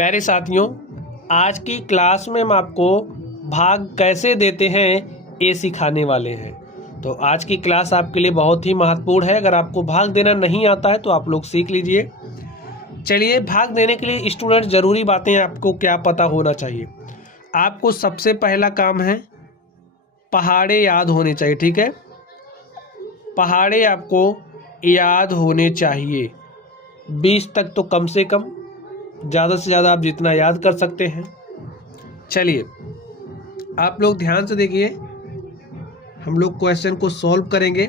प्यारे साथियों, आज की क्लास में हम आपको भाग कैसे देते हैं ये सिखाने वाले हैं। तो आज की क्लास आपके लिए बहुत ही महत्वपूर्ण है। अगर आपको भाग देना नहीं आता है तो आप लोग सीख लीजिए। चलिए, भाग देने के लिए स्टूडेंट ज़रूरी बातें आपको क्या पता होना चाहिए। आपको सबसे पहला काम है पहाड़े याद होने चाहिए। ठीक है, पहाड़े आपको याद होने चाहिए 20 तक तो कम से कम, ज़्यादा से ज़्यादा आप जितना याद कर सकते हैं। चलिए, आप लोग ध्यान से देखिए, हम लोग क्वेश्चन को सॉल्व करेंगे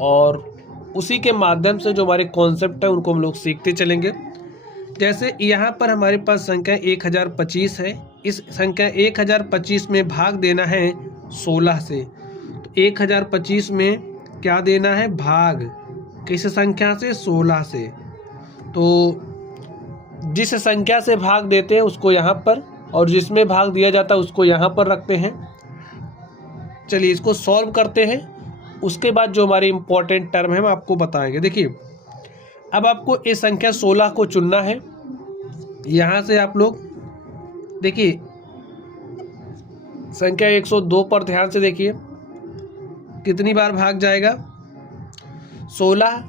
और उसी के माध्यम से जो हमारे कॉन्सेप्ट है उनको हम लोग सीखते चलेंगे। जैसे यहाँ पर हमारे पास संख्या 1025 है। इस संख्या 1025 में भाग देना है 16 से। तो 1025 में क्या देना है? भाग किस संख्या से? 16 से। तो जिस संख्या से भाग देते हैं उसको यहाँ पर, और जिसमें भाग दिया जाता है उसको यहाँ पर रखते हैं। चलिए, इसको सॉल्व करते हैं। उसके बाद जो हमारी इंपॉर्टेंट टर्म है हम आपको बताएंगे। देखिए, अब आपको ये संख्या 16 को चुनना है। यहाँ से आप लोग देखिए, संख्या 102 पर ध्यान से देखिए कितनी बार भाग जाएगा। 16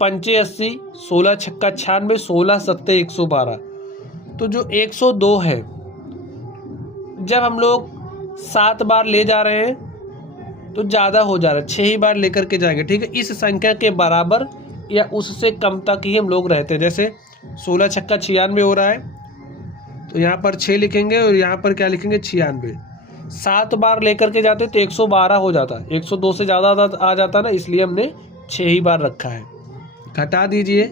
पंचे 80, 16 छक्का 96, 16 सत्ते 112। तो जो 102 है, जब हम लोग 7 बार ले जा रहे हैं तो ज़्यादा हो जा रहा है, 6 ही बार लेकर के जाएंगे। ठीक है, इस संख्या के बराबर या उससे कम तक ही हम लोग रहते हैं। जैसे 16 छक्का 96 हो रहा है तो यहाँ पर 6 लिखेंगे और यहाँ पर क्या लिखेंगे? 96। 7 बार लेकर के जाते तो 112 हो जाता है। 102 से ज़्यादा आ जाता ना, इसलिए हमने 6 ही बार रखा है। घटा दीजिए।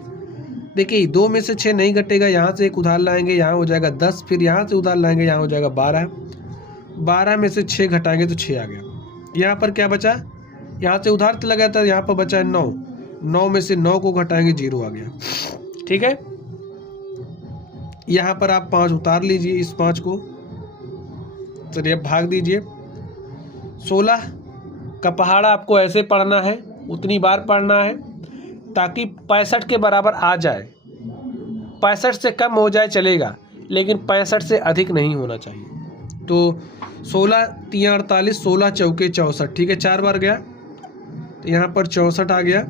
देखिए, 2 में से 6 नहीं घटेगा, यहाँ से एक उधार लाएंगे, यहाँ हो जाएगा 10, फिर यहाँ से उधार लाएंगे, यहाँ हो जाएगा 12। 12 में से 6 घटाएंगे तो 6 आ गया। यहाँ पर क्या बचा? यहाँ से उधार तो लगा था, यहाँ पर बचा है 9। 9 में से 9 को घटाएंगे, 0 आ गया। ठीक है, यहाँ पर आप 5 उतार लीजिए, इस 5 को। चलिए, अब भाग दीजिए। 16 का पहाड़ा आपको ऐसे पढ़ना है, उतनी बार पढ़ना है ताकि 65 के बराबर आ जाए। 65 से कम हो जाए चलेगा, लेकिन 65 से अधिक नहीं होना चाहिए। तो 16 3 48, 16 चौके 64। ठीक है, 4 बार गया तो यहाँ पर 64 आ गया।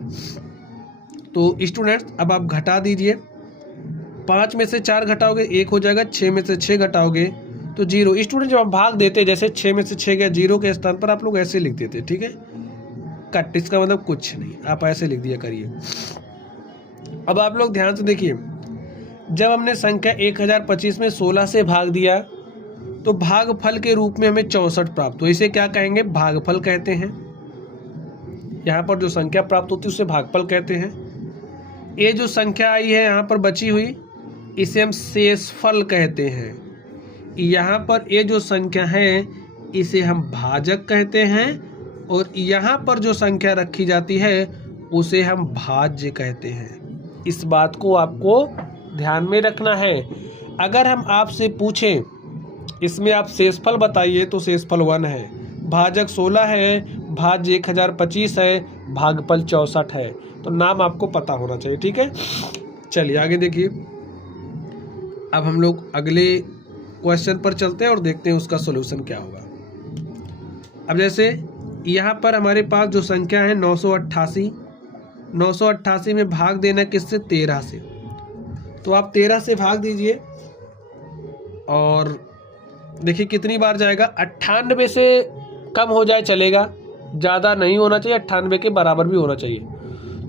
तो स्टूडेंट्स, अब आप घटा दीजिए। 5 में से 4 घटाओगे 1 हो जाएगा, 6 में से 6 घटाओगे तो 0। स्टूडेंट, जब आप भाग देते जैसे 6 में से 6 गया, 0 के स्थान पर आप लोग ऐसे लिख देते। ठीक है, कट, इसका मतलब कुछ नहीं, आप ऐसे लिख दिया करिए। अब आप लोग ध्यान से देखिए, जब हमने संख्या 1025 में 16 से भाग दिया तो भागफल के रूप में हमें 64 प्राप्त हुआ। इसे क्या कहेंगे? भागफल कहते हैं। यहाँ पर जो संख्या प्राप्त होती है उसे भागफल कहते हैं। ये जो संख्या आई है यहाँ पर बची हुई, इसे हम शेषफल कहते हैं। यहाँ पर ये जो संख्या है इसे हम भाजक कहते हैं, और यहाँ पर जो संख्या रखी जाती है उसे हम भाज्य कहते हैं। इस बात को आपको ध्यान में रखना है। अगर हम आपसे पूछें इसमें आप शेषफल बताइए तो शेषफल 1 है, भाजक 16 है, भाज्य 1025 है, भागफल 64 है। तो नाम आपको पता होना चाहिए। ठीक है, चलिए आगे देखिए। अब हम लोग अगले क्वेश्चन पर चलते हैं और देखते हैं उसका सलूशन क्या होगा। अब जैसे यहाँ पर हमारे पास जो संख्या है 988, 988 में भाग देना किससे? 13 से। तो आप 13 से भाग दीजिए और देखिए कितनी बार जाएगा। 98 से कम हो जाए चलेगा, ज़्यादा नहीं होना चाहिए, 98 के बराबर भी होना चाहिए।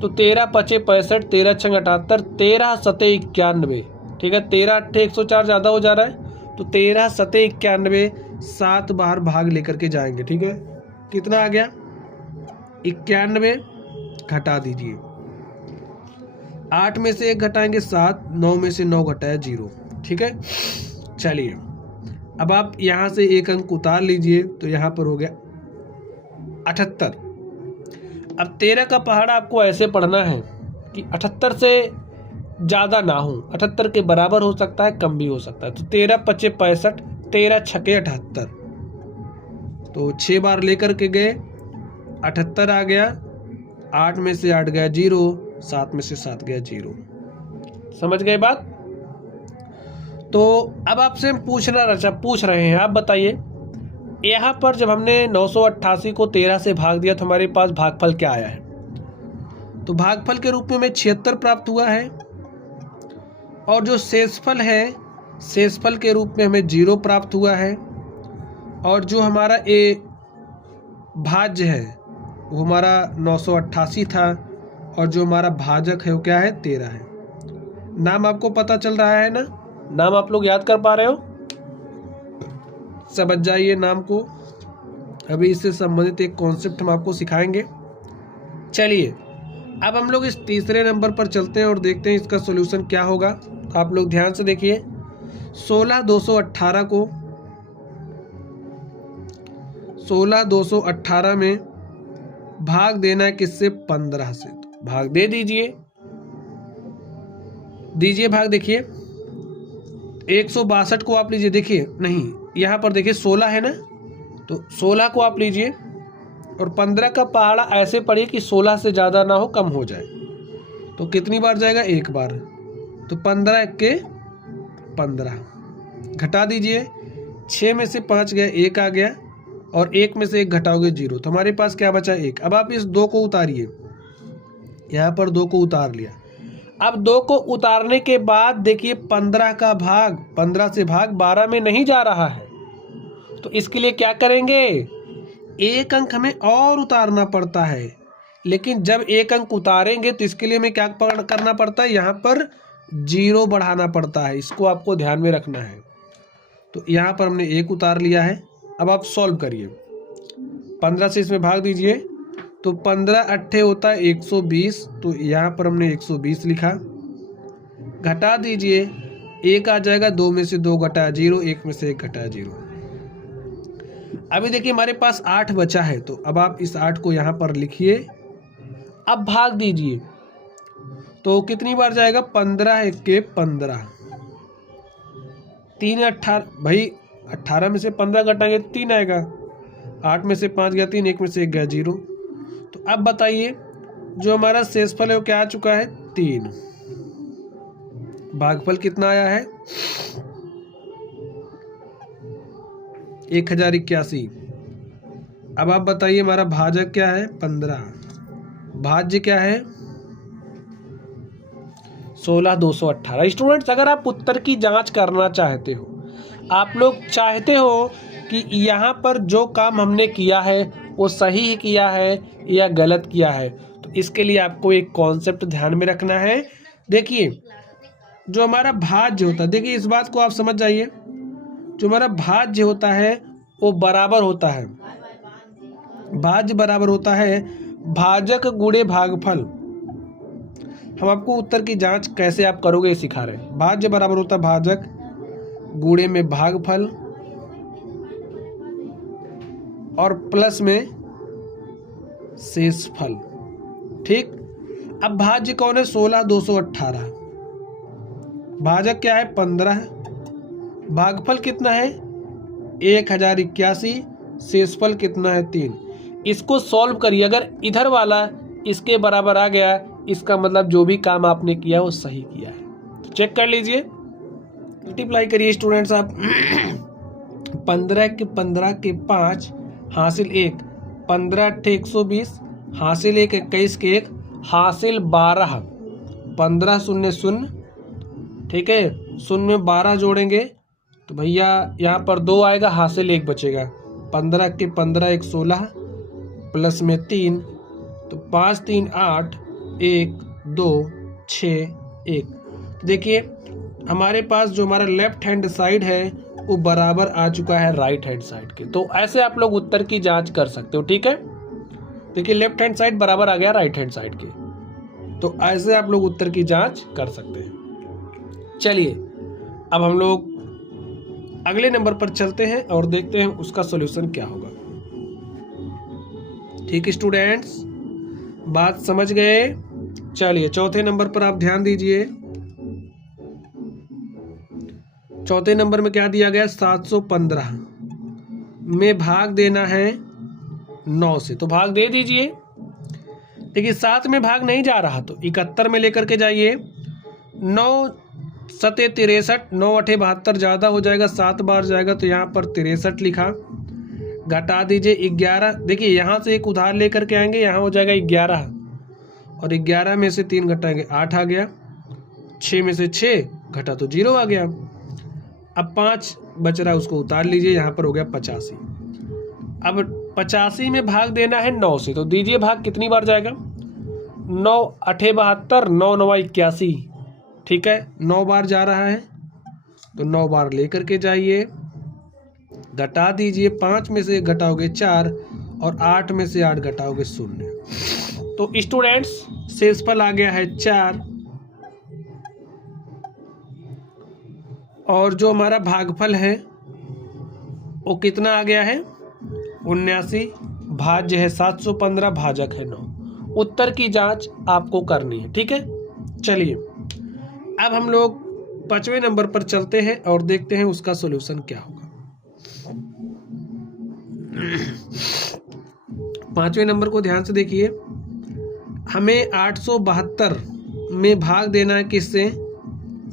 तो 13 पचे 65, 13 छंग 78, 13 सते 91। ठीक है, 13 अट्ठे 104 ज़्यादा हो जा रहा है, तो 13 सते 91 7 बार भाग लेकर के जाएंगे। ठीक है, कितना आ गया? 91। घटा दीजिए। 8 में से 1 घटाएंगे 7, 9 में से 9 घटाया 0। ठीक है, चलिए अब आप यहाँ से 1 अंक उतार लीजिए तो यहाँ पर हो गया 78। अब 13 का पहाड़ा आपको ऐसे पढ़ना है कि 78 से ज़्यादा ना हो, 78 के बराबर हो सकता है, कम भी हो सकता है। तो 13 पचे 65, 13 छके 78। तो 6 बार लेकर के गए, 78 आ गया। 8 में से 8 गया 0, 7 में से 7 गया 0। समझ गए बात? तो अब आपसे हम पूछ रहे हैं, आप बताइए यहाँ पर जब हमने 988 को 13 से भाग दिया तो हमारे पास भागफल क्या आया है? तो भागफल के रूप में हमें 76 प्राप्त हुआ है, और जो शेषफल है, शेषफल के रूप में हमें 0 प्राप्त हुआ है, और जो हमारा भाज्य है वो हमारा 988 था, और जो हमारा भाजक है वो क्या है? 13 है। नाम आपको पता चल रहा है ना? नाम आप लोग याद कर पा रहे हो? समझ जाइए नाम को। अभी इससे संबंधित एक कॉन्सेप्ट हम आपको सिखाएंगे। चलिए अब हम लोग इस तीसरे नंबर पर चलते हैं और देखते हैं इसका सॉल्यूशन क्या होगा। आप लोग ध्यान से देखिए, 16,218 में भाग देना है किससे? 15 से। तो भाग दे दीजिए भाग। देखिए 162 को आप लीजिए, देखिए नहीं यहाँ पर देखिए 16 है ना, तो 16 को आप लीजिए और 15 का पहाड़ा ऐसे पढ़िए कि 16 से ज़्यादा ना हो, कम हो जाए। तो कितनी बार जाएगा? एक बार। तो 15 के 15 घटा दीजिए, 6 में से 5 गया, 1 आ गया, और 1 में से 1 घटाओगे 0, तो हमारे पास क्या बचा? 1। अब आप इस 2 को उतारिए, यहाँ पर 2 को उतार लिया। अब 2 को उतारने के बाद देखिए 15 का भाग 15 से भाग 12 में नहीं जा रहा है, तो इसके लिए क्या करेंगे? 1 अंक हमें और उतारना पड़ता है। लेकिन जब 1 अंक उतारेंगे तो इसके लिए हमें क्या करना पड़ता है? यहाँ पर 0 बढ़ाना पड़ता है। इसको आपको ध्यान में रखना है। तो यहाँ पर हमने 1 उतार लिया है। अब आप सॉल्व करिए, 15 से इसमें भाग दीजिए, तो 15 अट्ठे होता है 120, तो यहाँ पर हमने 120 लिखा। घटा दीजिए, 1 आ जाएगा, 2 में से 2 घटाया 0, 1 में से 1 घटाया 0। अभी देखिए हमारे पास 8 बचा है, तो अब आप इस 8 को यहाँ पर लिखिए। अब भाग दीजिए, तो कितनी बार जाएगा? 15 के 15, 3 18, भाई 18 में से 15 घटाएंगे तो 3 आएगा, 8 में से 5 गया 3, 1 में से 1 गया 0। तो अब बताइए जो हमारा शेषफल है वो क्या आ चुका है? 3। भागफल कितना आया है? 1081। अब आप बताइए हमारा भाजक क्या है? 15। भाज्य क्या है? 16,218। स्टूडेंट्स, अगर आप उत्तर की जांच करना चाहते हो, आप लोग चाहते हो कि यहाँ पर जो काम हमने किया है वो सही किया है या गलत किया है, तो इसके लिए आपको एक कॉन्सेप्ट ध्यान में रखना है। देखिए जो हमारा भाज्य होता है, देखिए इस बात को आप समझ जाइए, जो हमारा भाज्य होता है वो बराबर होता है, भाज्य बराबर होता है भाजक गुणे भागफल। हम आपको उत्तर की जांच कैसे आप करोगे ये सिखा रहे हैं। भाज्य बराबर होता है भाजक गुणे में भागफल, और प्लस में शेषफल। ठीक, अब भाज्य कौन है? 16,218। भाजक क्या है? 15। भागफल कितना है? 1081। शेषफल कितना है? 3। इसको सॉल्व करिए, अगर इधर वाला इसके बराबर आ गया, इसका मतलब जो भी काम आपने किया वो सही किया है। तो चेक कर लीजिए, मल्टीप्लाई करिए स्टूडेंट्स आप। 15 के 15 के 5 हासिल 1, 15 अट्ठे 120 हासिल 1, 21 के 1 हासिल 12, 15 शून्य शून्य, ठीक है, शून्य में 12 जोड़ेंगे तो भैया यहाँ पर 2 आएगा, हासिल 1 बचेगा। 15 के 15 1 16 प्लस में 3, तो 5 3 8, 1 2 6 1। देखिए हमारे पास जो हमारा लेफ्ट हैंड साइड है वो बराबर आ चुका है राइट हैंड साइड के। तो ऐसे आप लोग उत्तर की जांच कर सकते हो। ठीक है, देखिए लेफ्ट हैंड साइड बराबर आ गया राइट हैंड साइड के, तो ऐसे आप लोग उत्तर की जांच कर सकते हैं। चलिए अब हम लोग अगले नंबर पर चलते हैं और देखते हैं उसका सॉल्यूशन क्या होगा। ठीक है स्टूडेंट्स, बात समझ गए? चलिए चौथे नंबर पर आप ध्यान दीजिए। चौथे नंबर में क्या दिया गया? 715 में भाग देना है 9 से, तो भाग दे दीजिए। देखिए 7 में भाग नहीं जा रहा तो 71 में लेकर के जाइए। 9 सते 63, 9 8 72 ज़्यादा हो जाएगा, 7 बार जाएगा तो यहाँ पर 63 लिखा। घटा दीजिए 11, देखिए यहाँ से एक उधार लेकर के आएंगे, यहाँ हो जाएगा 11 और 11 में से 3 घटाएंगे 8 आ गया, 6 में से 6 घटा तो 0 आ गया। अब 5 बच रहा है उसको उतार लीजिए, यहाँ पर हो गया 85। अब 85 में भाग देना है 9 से, तो दीजिए भाग कितनी बार जाएगा, 9 8 72, 9 9 81, ठीक है 9 बार जा रहा है तो 9 बार लेकर के जाइए, घटा दीजिए, 5 में से घटाओगे 4 और 8 में से 8 घटाओगे 0। तो स्टूडेंट्स शेषफल आ गया है 4 और जो हमारा भागफल है वो कितना आ गया है 79, भाज्य है 715, भाजक है 9। उत्तर की जांच आपको करनी है, ठीक है। चलिए अब हम लोग 5वें नंबर पर चलते हैं और देखते हैं उसका सॉल्यूशन क्या होगा। 5वें नंबर को ध्यान से देखिए, हमें 872 में भाग देना है किससे,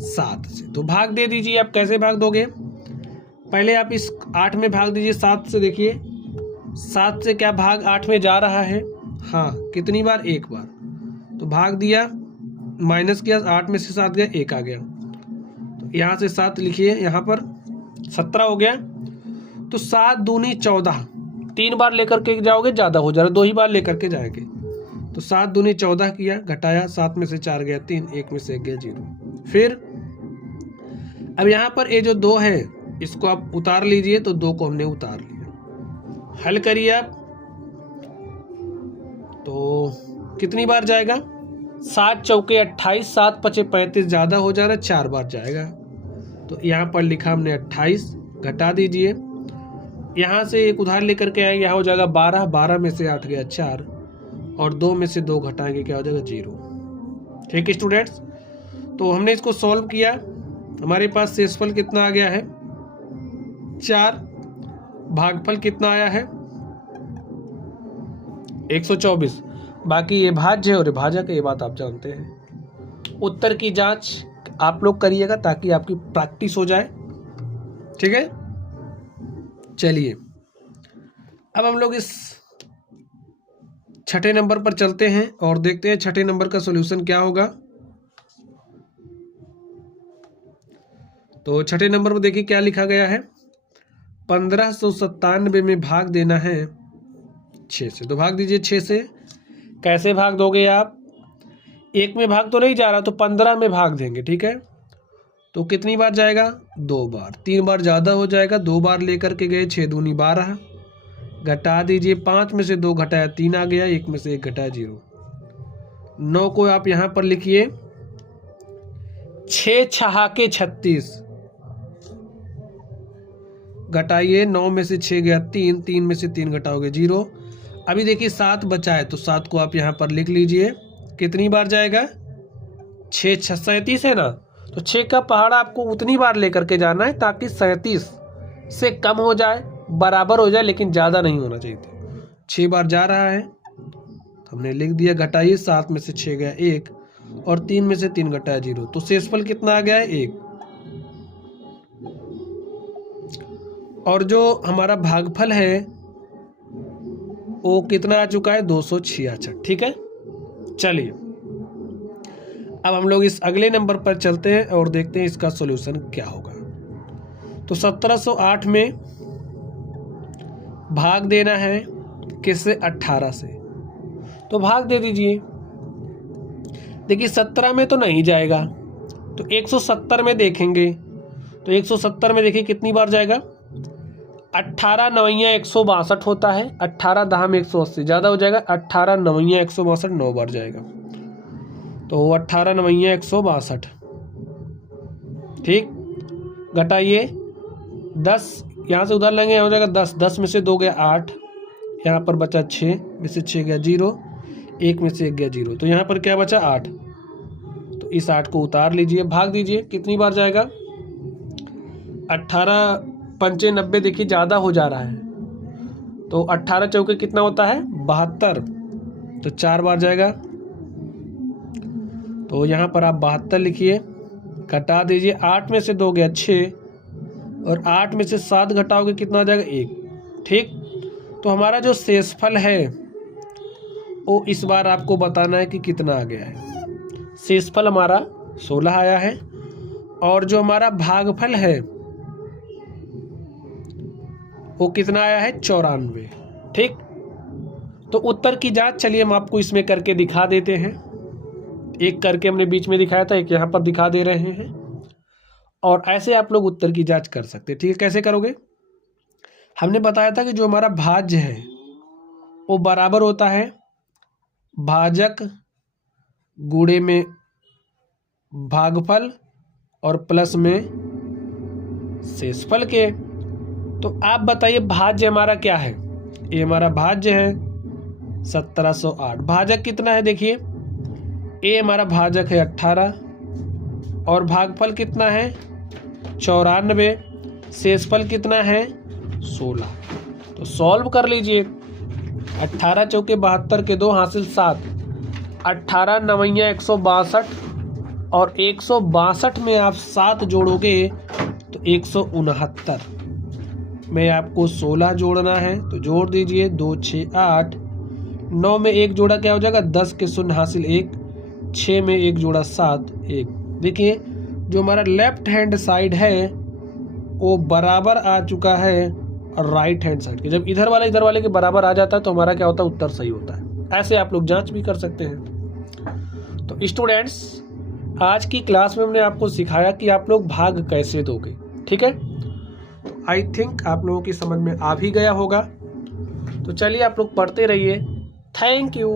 7 से। तो भाग दे दीजिए। आप कैसे भाग दोगे, पहले आप इस 8 में भाग दीजिए 7 से। देखिए 7 से क्या भाग 8 में जा रहा है, हाँ कितनी बार, 1 बार। तो भाग दिया, माइनस किया, 8 में से 7 गया, 1 आ गया, तो यहाँ से 7 लिखिए, यहाँ पर 17 हो गया। तो 7 दूनी 14, 3 बार लेकर के जाओगे ज़्यादा हो जा रहा है, 2 ही बार लेकर के जाएंगे। तो 7 दूनी 14 किया, घटाया, 7 में से 4 गया 3, 1 में से 1 गया 0। फिर अब यहाँ पर ये जो 2 है इसको आप उतार लीजिए, तो 2 को हमने उतार लिया। हल करिए आप, तो कितनी बार जाएगा, 7 चौके 28, 7 पचे 35, ज़्यादा हो जा रहा है, 4 बार जाएगा। तो यहाँ पर लिखा हमने 28, घटा दीजिए, यहाँ से एक उधार लेकर के आएंगे, यहाँ हो जाएगा 12, 12 में से 8 गया 4 और 2 में से 2 घटाएंगे, क्या हो जाएगा 0। ठीक है स्टूडेंट्स, तो हमने इसको सॉल्व किया, हमारे पास शेषफल कितना आ गया है 4, भागफल कितना आया है 124, बाकी ये भाज्य और भाजक है, ये बात आप जानते हैं। उत्तर की जांच आप लोग करिएगा ताकि आपकी प्रैक्टिस हो जाए, ठीक है। चलिए अब हम लोग इस 6ठे नंबर पर चलते हैं और देखते हैं 6ठे नंबर का सॉल्यूशन क्या होगा। तो 6ठे नंबर पर देखिए क्या लिखा गया है, 1597 में भाग देना है 6 से। तो भाग दीजिए 6 से। कैसे भाग दोगे आप, 1 में भाग तो नहीं जा रहा, तो 15 में भाग देंगे, ठीक है। तो कितनी बार जाएगा, 2 बार, 3 बार ज़्यादा हो जाएगा, 2 बार लेकर के गए, 6 दूनी 12, घटा दीजिए, 5 में से 2 घटाया 3 आ गया, 1 में से 1 घटाया 0। 9 को आप यहाँ पर लिखिए, 6 छहाके 36, घटाइए, 9 में से 6 गया 3, 3 में से 3 घटाओगे 0। अभी देखिए 7 बचा है, तो 7 को आप यहाँ पर लिख लीजिए, कितनी बार जाएगा, 6 37 है ना, तो 6 का पहाड़ा आपको उतनी बार लेकर के जाना है ताकि 37 से कम हो जाए, बराबर हो जाए, लेकिन ज़्यादा नहीं होना चाहिए। 6 बार जा रहा है, तो हमने लिख दिया, घटाइए, 7 में से 6 गया 1 और 3 में से 3 घटाया 0। तो शेषफल कितना आ गया है 1। और जो हमारा भागफल है वो कितना आ चुका है, 266, ठीक है। चलिए अब हम लोग इस अगले नंबर पर चलते हैं और देखते हैं इसका सॉल्यूशन क्या होगा। तो 1708 में भाग देना है किससे, 18 से। तो भाग दे दीजिए, देखिए 17 में तो नहीं जाएगा, तो 170 में देखेंगे, तो 170 में देखिए कितनी बार जाएगा, 18 9 162 होता है, 18 10 में 180, ज़्यादा हो जाएगा, 18 9 162, 9 बार जाएगा, तो 18 9 162, ठीक। घटाइए, 10 यहाँ से उधर लेंगे, यहाँ हो जाएगा 10, 10 में से 2 गया 8, यहाँ पर बचा 6 में से 6 गया 0, 1 में से 1 गया 0, तो यहाँ पर क्या बचा 8। तो इस 8 को उतार लीजिए, भाग दीजिए, कितनी बार जाएगा, 18 पंचे 90, देखिए ज़्यादा हो जा रहा है, तो 18 चौके कितना होता है 72, तो 4 बार जाएगा। तो यहाँ पर आप 72 लिखिए, घटा दीजिए, 8 में से 2 गया 6 और 8 में से 7 घटाओगे कितना आ जाएगा 1। ठीक, तो हमारा जो शेषफल है वो इस बार आपको बताना है कि कितना आ गया है। शेषफल हमारा 16 आया है और जो हमारा भागफल है वो कितना आया है 94। ठीक, तो उत्तर की जांच चलिए हम आपको इसमें करके दिखा देते हैं। एक करके हमने बीच में दिखाया था, एक यहाँ पर दिखा दे रहे हैं और ऐसे आप लोग उत्तर की जांच कर सकते हैं। ठीक है, कैसे करोगे? हमने बताया था कि जो हमारा भाज्य है वो बराबर होता है भाजक गुणे में भागफल और प्लस में शेषफल के। तो आप बताइए भाज्य हमारा क्या है? ये हमारा भाज्य है 1708। भाजक कितना है? देखिए ए हमारा भाजक है 18 और भागफल कितना है 94, शेषफल कितना है 16। तो सॉल्व कर लीजिए। 18 चौके 72 के 2 हासिल 7, 18 नवैया 162 और 162 में आप 7 जोड़ोगे तो 169 में आपको 16 जोड़ना है। तो जोड़ दीजिए 2 6 8, 9 में 1 जोड़ा क्या हो जाएगा 10 के 0 हासिल 1, 6 में 1 जोड़ा 7 1। देखिए जो हमारा लेफ्ट हैंड साइड है वो बराबर आ चुका है राइट हैंड साइड के। जब इधर वाले के बराबर आ जाता है तो हमारा क्या होता है उत्तर सही होता है। ऐसे आप लोग जांच भी कर सकते हैं। तो स्टूडेंट्स आज की क्लास में हमने आपको सिखाया कि आप लोग भाग कैसे दोगे। ठीक है, तो आई थिंक आप लोगों की समझ में आ भी गया होगा। तो चलिए आप लोग पढ़ते रहिए। Thank you.